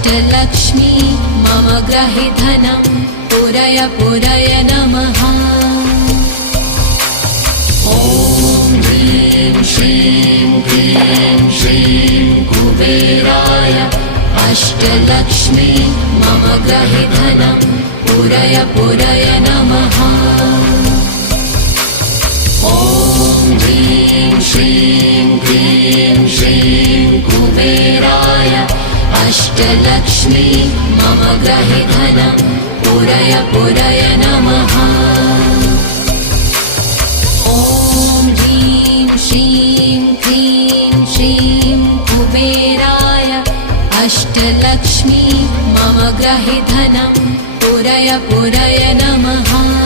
अष्टलक्ष्मी मम ग्रहे धनं पुरय पुरय नमः। ॐ ह्रीं श्रीं क्लीं श्रीं कुबेराय अष्टलक्ष्मी मम ग्रहे धनं पुरय पुरय नमः। ॐ ह्रीं श्रीं क्लीं श्रीं कुबेराय अष्टलक्ष्मी मम ग्रहे धनं पुरय पुरय नमः। ॐ ह्रीं श्रीं क्लीं श्रीं कुबेराय अष्टलक्ष्मी मम ग्रहे धनं पुरय पुरय नमः।